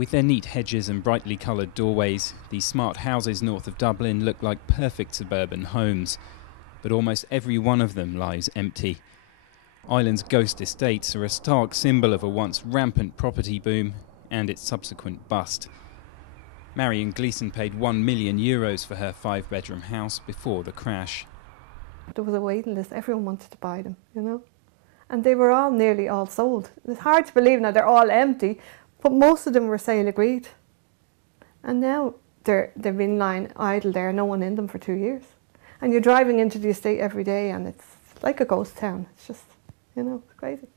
With their neat hedges and brightly coloured doorways, these smart houses north of Dublin look like perfect suburban homes. But almost every one of them lies empty. Ireland's ghost estates are a stark symbol of a once rampant property boom and its subsequent bust. Marion Gleeson paid €1 million for her 5-bedroom house before the crash. There was a waiting list, everyone wanted to buy them, you know. And they were all nearly all sold. It's hard to believe now they're all empty, but most of them were sale agreed. And now they've been lying idle there, no one in them for 2 years. And you're driving into the estate every day and it's like a ghost town. It's just, you know, it's crazy.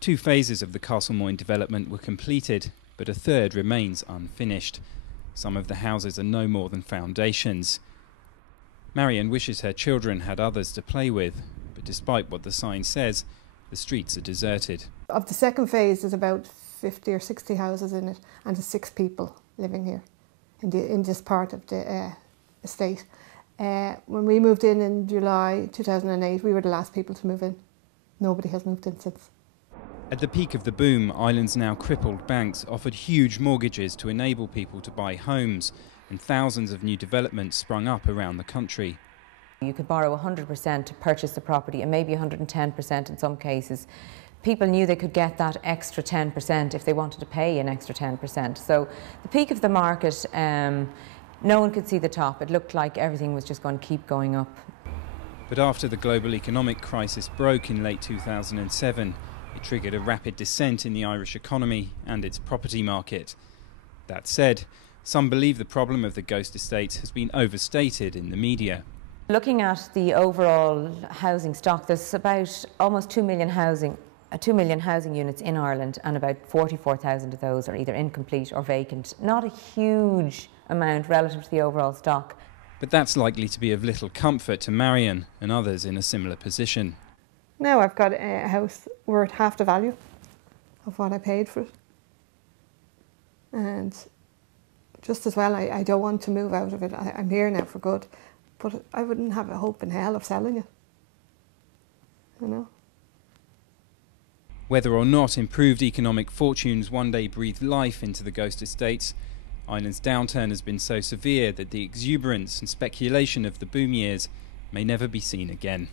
2 phases of the Castlemoyne development were completed, but a third remains unfinished. Some of the houses are no more than foundations. Marion wishes her children had others to play with, but despite what the sign says, the streets are deserted. Of the second phase, there's about 50 or 60 houses in it, and there's 6 people living here in this part of the estate. When we moved in July 2008, we were the last people to move in. Nobody has moved in since. At the peak of the boom, Ireland's now crippled banks offered huge mortgages to enable people to buy homes, and thousands of new developments sprung up around the country. You could borrow 100% to purchase the property, and maybe 110% in some cases. People knew they could get that extra 10% if they wanted to pay an extra 10%. So the peak of the market, no one could see the top. It looked like everything was just going to keep going up. But after the global economic crisis broke in late 2007, it triggered a rapid descent in the Irish economy and its property market. That said, some believe the problem of the ghost estates has been overstated in the media. Looking at the overall housing stock, there's about almost 2 million housing units in Ireland, and about 44,000 of those are either incomplete or vacant. Not a huge amount relative to the overall stock. But that's likely to be of little comfort to Marion and others in a similar position. Now I've got a house worth half the value of what I paid for it. And just as well, I don't want to move out of it. I'm here now for good. But I wouldn't have a hope in hell of selling it, you know. Whether or not improved economic fortunes one day breathe life into the ghost estates, Ireland's downturn has been so severe that the exuberance and speculation of the boom years may never be seen again.